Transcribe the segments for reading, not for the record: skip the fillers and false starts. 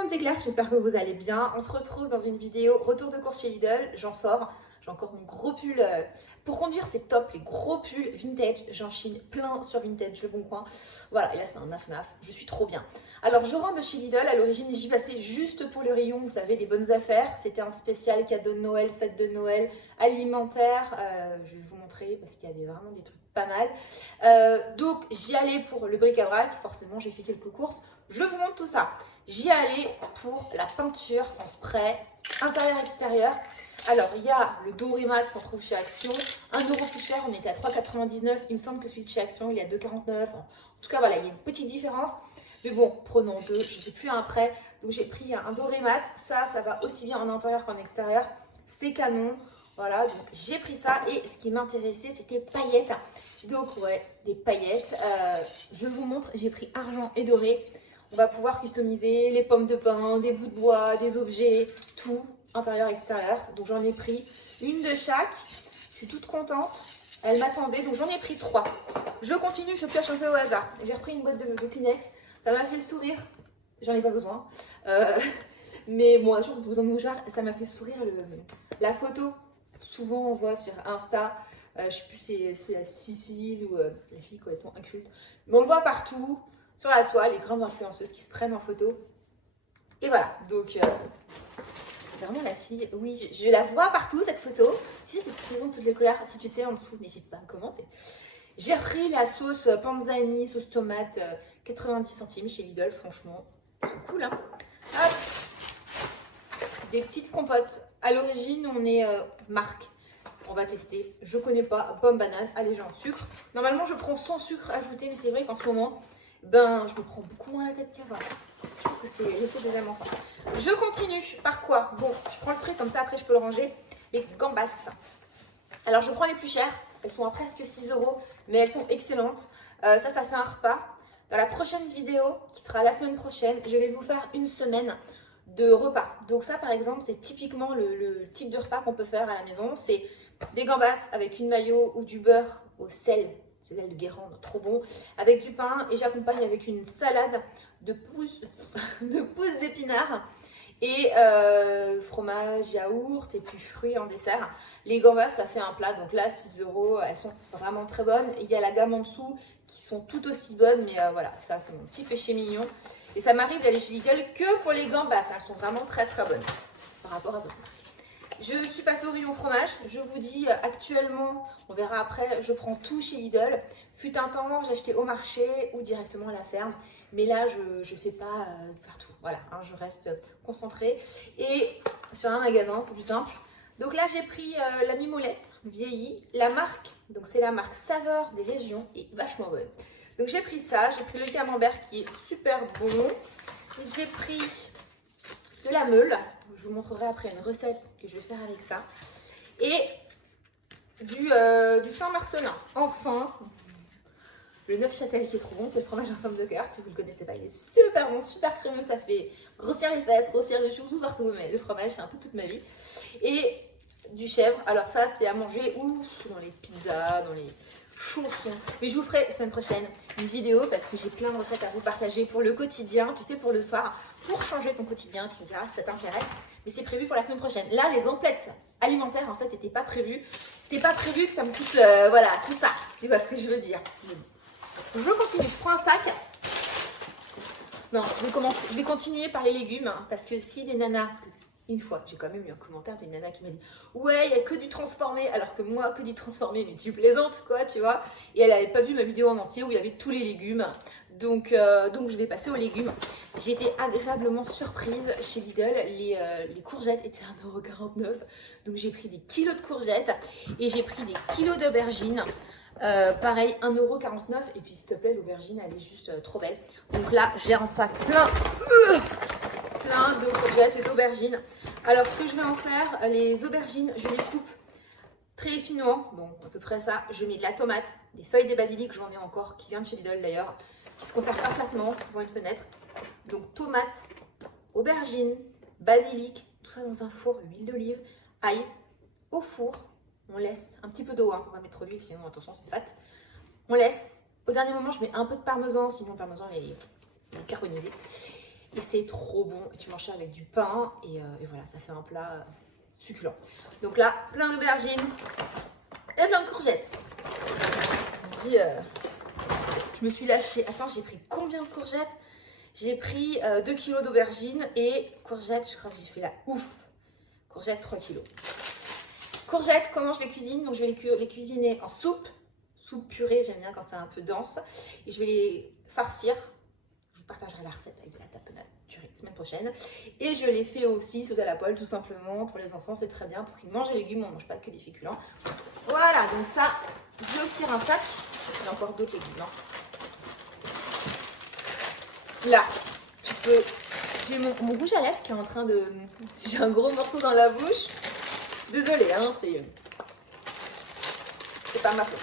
monde, c'est Claire, j'espère que vous allez bien. On se retrouve dans une vidéo retour de course chez Lidl. J'en sors, j'ai encore mon gros pull. Pour conduire, c'est top, les gros pulls vintage. J'en chine plein sur Vintage, Le Bon Coin. Voilà, et là, c'est un naf-naf. Je suis trop bien. Alors, je rentre de chez Lidl. À l'origine, j'y passais juste pour le rayon, vous savez, des bonnes affaires. C'était un spécial cadeau de Noël, fête de Noël, alimentaire. Je vais vous montrer parce qu'il y avait vraiment des trucs pas mal. Donc, j'y allais pour le bric-à-brac. Forcément, j'ai fait quelques courses. Je vous montre tout ça. J'y allais pour la peinture en spray intérieur-extérieur. Alors, il y a le doré mat qu'on trouve chez Action, 1€ plus cher, on était à 3,99€. Il me semble que celui de chez Action, il est à 2,49€. En tout cas, voilà, il y a une petite différence. Mais bon, prenons deux, je ne fais plus un prêt. Donc, j'ai pris un doré mat. Ça va aussi bien en intérieur qu'en extérieur. C'est canon. Voilà, donc j'ai pris ça. Et ce qui m'intéressait, c'était paillettes. Donc, ouais, des paillettes. Je vous montre, j'ai pris argent et doré. On va pouvoir customiser les pommes de pin, des bouts de bois, des objets, tout, intérieur, extérieur. Donc j'en ai pris une de chaque. Je suis toute contente. Elle m'attendait, donc j'en ai pris 3. Je continue, je pioche un peu au hasard. J'ai repris une boîte de Kleenex. Ça m'a fait sourire. J'en ai pas besoin. Mais bon, on a toujours besoin de mouchoirs. Ça m'a fait sourire la photo. Souvent, on voit sur Insta. Je sais plus, c'est la Sicile ou la fille complètement inculte. Mais on le voit partout. Sur la toile, les grandes influenceuses qui se prennent en photo. Et voilà, donc vraiment la fille, oui, je la vois partout cette photo. Tu sais, cette maison de toutes les couleurs, si tu sais en dessous, n'hésite pas à me commenter. J'ai repris la sauce panzani, sauce tomate, 90 centimes chez Lidl, franchement, c'est cool, hein. Hop, des petites compotes. À l'origine, on est marque. On va tester. Je connais pas, pomme banane, allégé en sucre. Normalement, je prends sans sucre ajouté, mais c'est vrai qu'en ce moment, ben, je me prends beaucoup moins la tête qu'avant. Je pense que c'est l'effet des amants. Je continue. Par quoi? Bon, je prends le frais comme ça, après je peux le ranger. Les gambas. Alors, je prends les plus chères. Elles sont à presque 6€, mais elles sont excellentes. Ça fait un repas. Dans la prochaine vidéo, qui sera la semaine prochaine, je vais vous faire une semaine de repas. Donc ça, par exemple, c'est typiquement le type de repas qu'on peut faire à la maison. C'est des gambas avec une mayo ou du beurre au sel. C'est l'aile de Guérande, trop bon, avec du pain, et j'accompagne avec une salade de pousses d'épinards et fromage, yaourt et puis fruits en dessert. Les gambas, ça fait un plat, donc là 6€, elles sont vraiment très bonnes. Il y a la gamme en dessous qui sont tout aussi bonnes, mais voilà, ça c'est mon petit péché mignon. Et ça m'arrive d'aller chez Lidl que pour les gambas, elles sont vraiment très très bonnes par rapport à d'autres marques. Je suis passée au rayon fromage. Je vous dis actuellement, on verra après, je prends tout chez Lidl. Fut un temps, j'achetais au marché ou directement à la ferme. Mais là, je ne fais pas partout. Voilà, hein, je reste concentrée. Et sur un magasin, c'est plus simple. Donc là, j'ai pris la mimolette vieillie. La marque, donc c'est la marque Saveur des Régions, est vachement bonne. Donc j'ai pris ça. J'ai pris le camembert qui est super bon. J'ai pris de la meule. Je vous montrerai après une recette que je vais faire avec ça. Et du Saint-Marcelin. Enfin, le Neufchâtel qui est trop bon, c'est le fromage en forme de cœur. Si vous ne le connaissez pas, il est super bon, super crémeux. Ça fait grossir les fesses, grossir les cheveux tout partout. Mais le fromage, c'est un peu toute ma vie. Et du chèvre. Alors ça, c'est à manger ou dans les pizzas, dans les chaussons. Mais je vous ferai la semaine prochaine une vidéo parce que j'ai plein de recettes à vous partager pour le quotidien, tu sais, pour le soir, pour changer ton quotidien. Tu me diras si ça t'intéresse. Mais c'est prévu pour la semaine prochaine. Là, les emplettes alimentaires, en fait, n'étaient pas prévues. C'était pas prévu que ça me coûte, voilà, tout ça, si tu vois ce que je veux dire. Je continue, je prends un sac. Non, je vais continuer par les légumes, hein, parce que si des nanas, parce que une fois, j'ai quand même eu un commentaire d'une nana qui m'a dit « Ouais, il n'y a que du transformé », alors que moi, que du transformé, mais tu plaisantes, quoi, tu vois. Et elle n'avait pas vu ma vidéo en entier où il y avait tous les légumes. Donc je vais passer aux légumes. J'ai été agréablement surprise chez Lidl. Les courgettes étaient à 1,49€. Donc j'ai pris des kilos de courgettes et j'ai pris des kilos d'aubergines. Pareil, 1,49€. Et puis s'il te plaît, l'aubergine, elle est juste trop belle. Donc là, j'ai un sac plein de courgettes et d'aubergines. Alors ce que je vais en faire, les aubergines, je les coupe très finement. Bon, à peu près ça. Je mets de la tomate, des feuilles de basilic, j'en ai encore, qui vient de chez Lidl d'ailleurs, qui se conserve parfaitement devant une fenêtre. Donc tomate, aubergine, basilic, tout ça dans un four, l'huile d'olive, ail, au four. On laisse un petit peu d'eau, hein, on va mettre trop d'huile, sinon attention c'est fat. On laisse, au dernier moment je mets un peu de parmesan, sinon le parmesan est carbonisé. et c'est trop bon. Et tu manges ça avec du pain et voilà, ça fait un plat succulent. Donc là, plein d'aubergines et plein de courgettes. Je me dis, je me suis lâchée. Attends, j'ai pris combien de courgettes? J'ai pris 2 kilos d'aubergines et courgettes, je crois que j'ai fait la ouf. Courgettes, 3 kilos. Courgettes, comment je les cuisine? Donc je vais les cuisiner en soupe purée, j'aime bien quand c'est un peu dense. Et je vais les farcir. Je vous partagerai la recette avec de la tapenade la semaine prochaine. Et je les fais aussi sauter à la poêle, tout simplement. Pour les enfants, c'est très bien. Pour qu'ils mangent les légumes, on ne mange pas que des féculents. Voilà, donc ça, je tire un sac. Il y a encore d'autres légumes. Là, tu peux... J'ai mon rouge à lèvres qui est en train de... J'ai un gros morceau dans la bouche. Désolée, hein, c'est pas ma faute.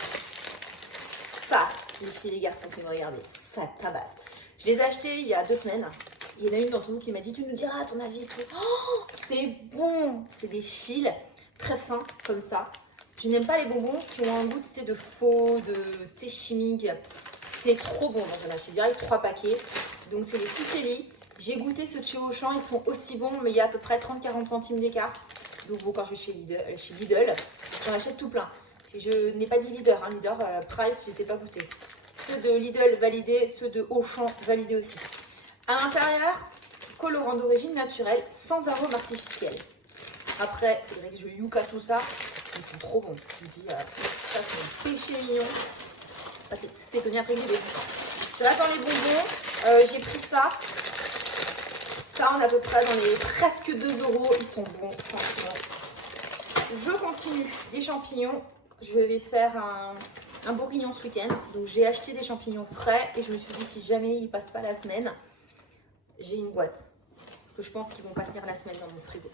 Ça, les filles et les garçons qui me regardent, ça tabasse. Je les ai achetés il y a 2 semaines. Il y en a une d'entre vous qui m'a dit, tu nous diras ton avis et tout. Oh, c'est bon. C'est des fils très fins comme ça. Je n'aime pas les bonbons qui ont un goût de faux, de thé chimique. C'est trop bon. Donc j'en ai acheté direct 3 paquets. Donc c'est les Fuselli. J'ai goûté ceux de chez Auchan, ils sont aussi bons, mais il y a à peu près 30-40 centimes d'écart. Donc bon, quand je vais chez Lidl, j'en achète tout plein. Et je n'ai pas dit Leader, hein, Leader Price, je ne les ai pas goûtés. Ceux de Lidl validés, ceux de Auchan validés aussi. À l'intérieur, colorant d'origine naturelle, sans arôme artificiel. Après, il faudrait que je yucca tout ça. Ils sont trop bons. Je me dis, ça c'est un péché mignon. C'est tenir après que je les J'attends les bonbons. J'ai pris ça. Ça, on est à peu près dans les presque 2 €. Ils sont bons, franchement. Je continue. Des champignons. Je vais faire un bourguignon ce week-end. Donc, j'ai acheté des champignons frais. Et je me suis dit, si jamais ils ne passent pas la semaine, j'ai une boîte. Parce que je pense qu'ils ne vont pas tenir la semaine dans mon frigo.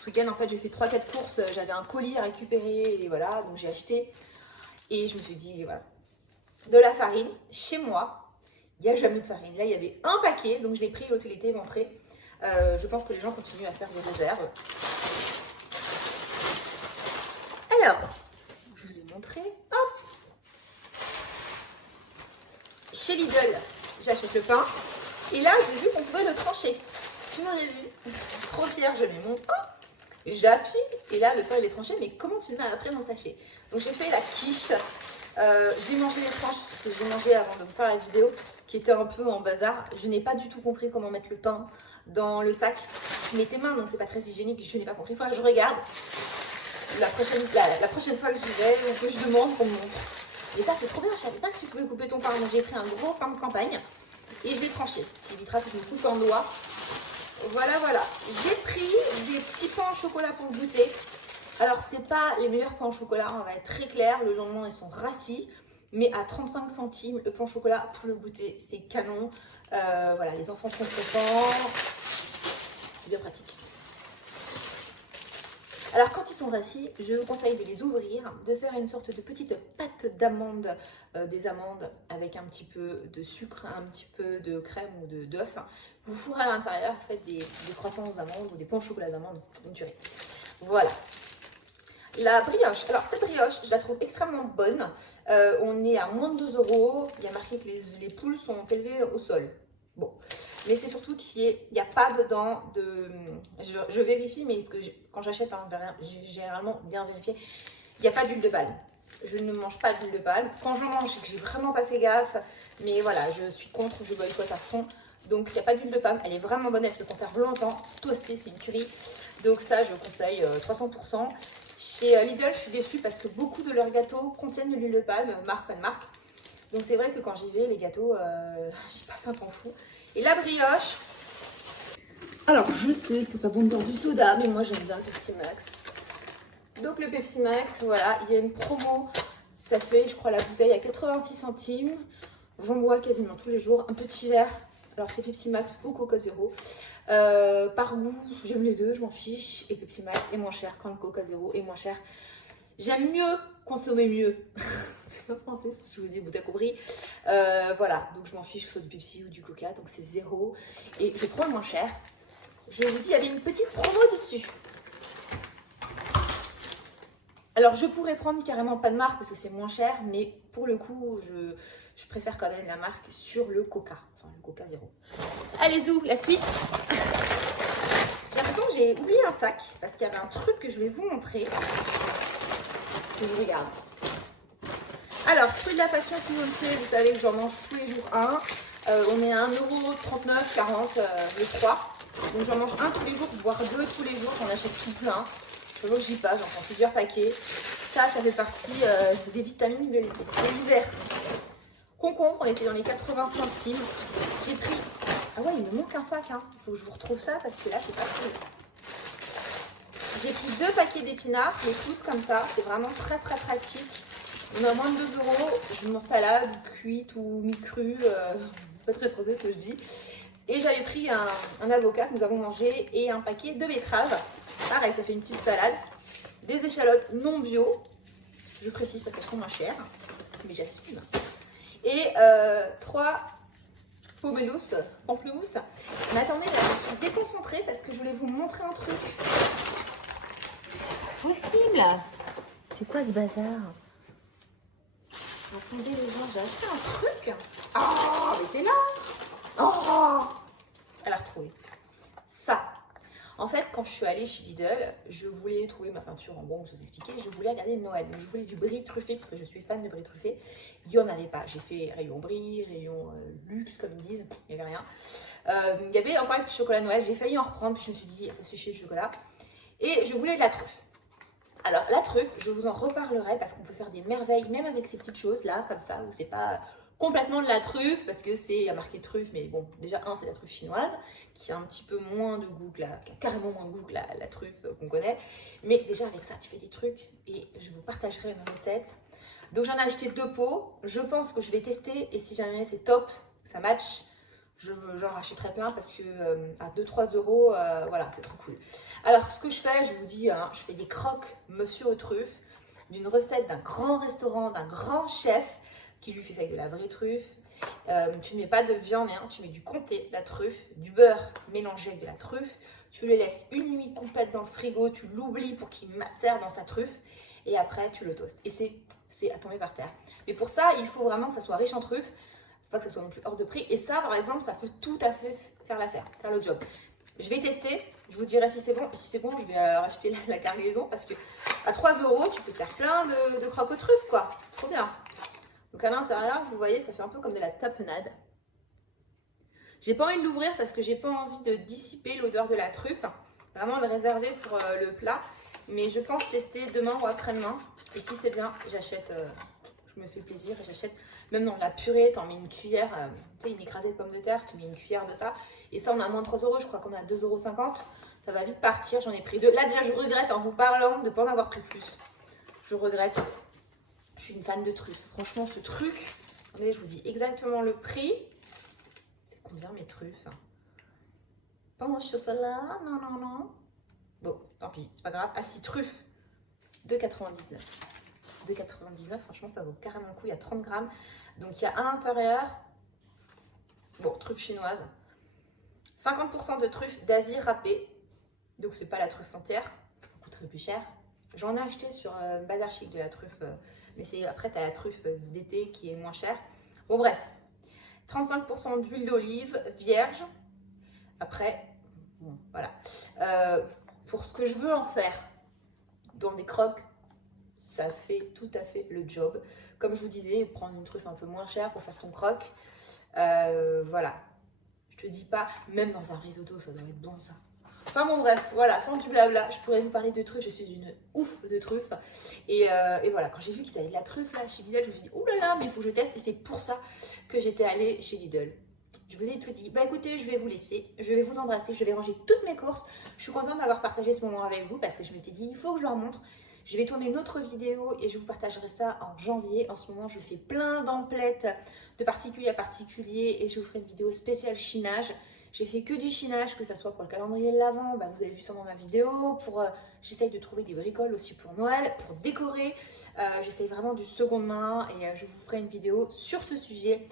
Ce week-end, en fait, j'ai fait 3-4 courses. J'avais un colis à récupérer. Et voilà, donc j'ai acheté. Et je me suis dit, voilà. De la farine, chez moi, il n'y a jamais de farine. Là, il y avait un paquet. Donc, je l'ai pris, l'autre, il était éventré. Je pense que les gens continuent à faire des réserves. Alors, je vous ai montré. Hop. Chez Lidl, j'achète le pain. Et là, j'ai vu qu'on pouvait le trancher. Tu m'aurais vu. Trop fière, je mets mon pain. J'appuie. Et là, le pain, il est tranché. Mais comment tu le mets après mon sachet? Donc, j'ai fait la quiche. J'ai mangé les tranches que j'ai mangé avant de vous faire la vidéo, qui était un peu en bazar. Je n'ai pas du tout compris comment mettre le pain dans le sac. Tu mets tes mains, donc c'est pas très hygiénique. Je n'ai pas compris. Il faut que je regarde la prochaine fois que j'y vais ou que je demande qu'on me montre. Et ça, c'est trop bien. Je savais pas que tu pouvais couper ton pain. Donc j'ai pris un gros pain de campagne et je l'ai tranché. Ce qui évitera que je me coupe en doigt. Voilà, voilà. J'ai pris des petits pains au chocolat pour le goûter. Alors, c'est pas les meilleurs pains au chocolat, on va être très clair. Le lendemain, ils sont rassis. Mais à 35 centimes, le pain au chocolat pour le goûter, c'est canon. Voilà, les enfants sont contents. C'est bien pratique. Alors, quand ils sont rassis, je vous conseille de les ouvrir, de faire une sorte de petite pâte d'amande, des amandes avec un petit peu de sucre, un petit peu de crème ou d'œuf. Vous fourrez à l'intérieur, faites des croissants aux amandes ou des pains au chocolat d'amandes, une tuerie. Voilà. La brioche, alors cette brioche, je la trouve extrêmement bonne. On est à moins de 2 €. Il y a marqué que les poules sont élevées au sol. Bon, mais c'est surtout qu'il n'y a pas dedans de... Je vérifie, mais quand j'achète, hein, j'ai généralement bien vérifié, il n'y a pas d'huile de palme. Je ne mange pas d'huile de palme. Quand j'en mange, c'est que j'ai vraiment pas fait gaffe. Mais voilà, je suis contre, je boycotte à fond. Donc il n'y a pas d'huile de palme, elle est vraiment bonne, elle se conserve longtemps. Toastée, c'est une tuerie. Donc ça, je conseille 300%. Chez Lidl, je suis déçue parce que beaucoup de leurs gâteaux contiennent de l'huile de palme, marque, pas de marque. Donc c'est vrai que quand j'y vais, les gâteaux, j'y passe un temps fou. Et la brioche, alors je sais, c'est pas bon de boire du soda, mais moi j'aime bien le Pepsi Max. Donc le Pepsi Max, voilà, il y a une promo, ça fait, je crois, la bouteille à 86 centimes. J'en bois quasiment tous les jours, un petit verre. Alors c'est Pepsi Max ou Coca Zéro. Par goût, j'aime les deux, je m'en fiche. Et Pepsi Max est moins cher quand le Coca Zéro est moins cher. J'aime mieux consommer mieux. C'est pas français, si je vous dis, vous avez compris. Voilà, donc je m'en fiche que ce soit du Pepsi ou du Coca, donc c'est zéro. Et je prends le moins cher. Je vous dis, il y avait une petite promo dessus. Alors je pourrais prendre carrément pas de marque parce que c'est moins cher, mais pour le coup je préfère quand même la marque sur le Coca, enfin le Coca Zéro. Allez zou, la suite. J'ai l'impression que j'ai oublié un sac parce qu'il y avait un truc que je vais vous montrer. Que je regarde. Alors, fruits de la passion, si vous le savez, vous savez que j'en mange tous les jours un. On est à 1,39 € 40 le 3. Donc j'en mange un tous les jours, voire deux tous les jours. J'en achète tout plein. Je vois que j'y passe, j'en prends plusieurs paquets. Ça fait partie des vitamines de l'été, de l'hiver. Concombre, on était dans les 80 centimes. J'ai pris... Ah ouais, il me manque un sac, hein. Il faut que je vous retrouve ça parce que là, c'est pas cool. J'ai pris 2 paquets d'épinards, mais tous comme ça. C'est vraiment très très pratique. On a moins de 2 €. Je m'en salade, cuite ou mi-crue. C'est pas très français ce que je dis. Et j'avais pris un avocat que nous avons mangé et un paquet de betteraves. Pareil, ça fait une petite salade. Des échalotes non bio. Je précise parce qu'elles sont moins chères. Mais j'assume. Et 3 pomelos, pamplemousse. Mais attendez, là, je suis déconcentrée parce que je voulais vous montrer un truc. C'est pas possible. C'est quoi ce bazar? Attendez les gens, j'ai acheté un truc. Oh, mais c'est là. Oh, elle a retrouvé. Ça. En fait, quand je suis allée chez Lidl, je voulais trouver ma peinture en bon, je vous expliquais. Je voulais regarder Noël. Donc, je voulais du brie truffé parce que je suis fan de brie truffé. Il n'y en avait pas. J'ai fait rayon brie, rayon luxe, comme ils disent. Il n'y avait rien. Il y avait encore un petit chocolat Noël. J'ai failli en reprendre. Puis je me suis dit, ça suffit le chocolat. Et je voulais de la truffe. Alors la truffe, je vous en reparlerai parce qu'on peut faire des merveilles même avec ces petites choses là, comme ça, où c'est pas complètement de la truffe parce que c'est marqué truffe, mais bon, déjà c'est la truffe chinoise qui a un petit peu moins de goût que qui a carrément moins de goût que la truffe qu'on connaît. Mais déjà avec ça, tu fais des trucs et je vous partagerai une recette. Donc j'en ai acheté 2 pots, je pense que je vais tester et si jamais c'est top, ça match. J'en rachèterai plein parce que à 2-3 €, voilà, c'est trop cool. Alors, ce que je fais, je vous dis, hein, je fais des croques monsieur aux truffes d'une recette d'un grand restaurant, d'un grand chef qui lui fait ça avec de la vraie truffe. Tu ne mets pas de viande, hein, tu mets du comté, de la truffe, du beurre mélangé avec de la truffe. Tu le laisses une nuit complète dans le frigo, tu l'oublies pour qu'il macère dans sa truffe et après tu le toastes. Et c'est à tomber par terre. Mais pour ça, il faut vraiment que ça soit riche en truffes. Pas que ce soit non plus hors de prix. Et ça, par exemple, ça peut tout à fait faire l'affaire, faire le job. Je vais tester, je vous dirai si c'est bon. Si c'est bon, je vais racheter la cargaison parce que à 3 €, tu peux faire plein de croques aux truffes, quoi. C'est trop bien. Donc à l'intérieur, vous voyez, ça fait un peu comme de la tapenade. J'ai pas envie de l'ouvrir parce que j'ai pas envie de dissiper l'odeur de la truffe. Vraiment le réserver pour le plat. Mais je pense tester demain ou après-demain. Et si c'est bien, j'achète. Je me fais plaisir et j'achète. Même dans la purée, t'en mets une cuillère, tu sais, une écrasée de pommes de terre, tu mets une cuillère de ça. Et ça, on a moins de 3 €, je crois qu'on a 2,50 €. Ça va vite partir, j'en ai pris 2. Là, déjà, je regrette en vous parlant de ne pas en avoir pris plus. Je regrette. Je suis une fan de truffes. Franchement, ce truc, attendez, je vous dis exactement le prix. C'est combien mes truffes? Pain au chocolat, non, non, non. Bon, tant pis, c'est pas grave. Ah si, truffes, 2,99 €. 2,99 €, franchement ça vaut carrément le coup, il y a 30 grammes. Donc il y a à l'intérieur, bon, truffe chinoise, 50% de truffe d'Asie râpée, donc c'est pas la truffe entière, ça coûterait plus cher. J'en ai acheté sur Bazar Chic de la truffe, mais c'est après tu as la truffe d'été qui est moins chère. Bon bref, 35% d'huile d'olive vierge, après, bon, voilà. Pour ce que je veux en faire dans des croques, ça fait tout à fait le job. Comme je vous disais, prendre une truffe un peu moins chère pour faire ton croque. Voilà. Je te dis pas, même dans un risotto, ça doit être bon ça. Enfin bon bref, voilà, sans du blabla, je pourrais vous parler de truffes, je suis une ouf de truffes. Et voilà, quand j'ai vu qu'ils avaient de la truffe là chez Lidl, je me suis dit, oh là là, mais il faut que je teste. Et c'est pour ça que j'étais allée chez Lidl. Je vous ai tout dit. Bah écoutez, je vais vous laisser, je vais vous embrasser, je vais ranger toutes mes courses. Je suis contente d'avoir partagé ce moment avec vous parce que je m'étais dit, il faut que je leur montre. Je vais tourner une autre vidéo et je vous partagerai ça en janvier. En ce moment, je fais plein d'emplettes de particulier à particulier et je vous ferai une vidéo spéciale chinage. J'ai fait que du chinage, que ce soit pour le calendrier de l'Avent, bah vous avez vu sûrement ma vidéo, j'essaye de trouver des bricoles aussi pour Noël, pour décorer. J'essaye vraiment du seconde main et je vous ferai une vidéo sur ce sujet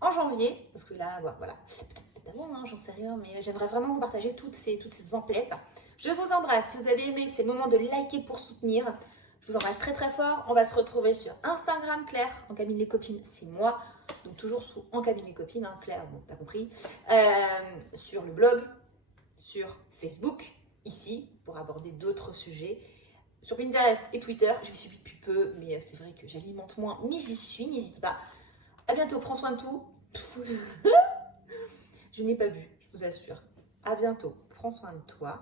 en janvier, parce que là, voilà, peut-être avant, hein, j'en sais rien, mais j'aimerais vraiment vous partager toutes ces emplettes. Je vous embrasse. Si vous avez aimé, c'est le moment de liker pour soutenir. Je vous embrasse très très fort. On va se retrouver sur Instagram, Claire, En Cabine les Copines, c'est moi. Donc toujours sous En Cabine les Copines, hein, Claire, bon, t'as compris. Sur le blog, sur Facebook, ici, pour aborder d'autres sujets. Sur Pinterest et Twitter, je me suis mis depuis peu, mais c'est vrai que j'alimente moins, mais j'y suis, n'hésite pas. À bientôt, prends soin de tout. Je n'ai pas bu, je vous assure. À bientôt, prends soin de toi.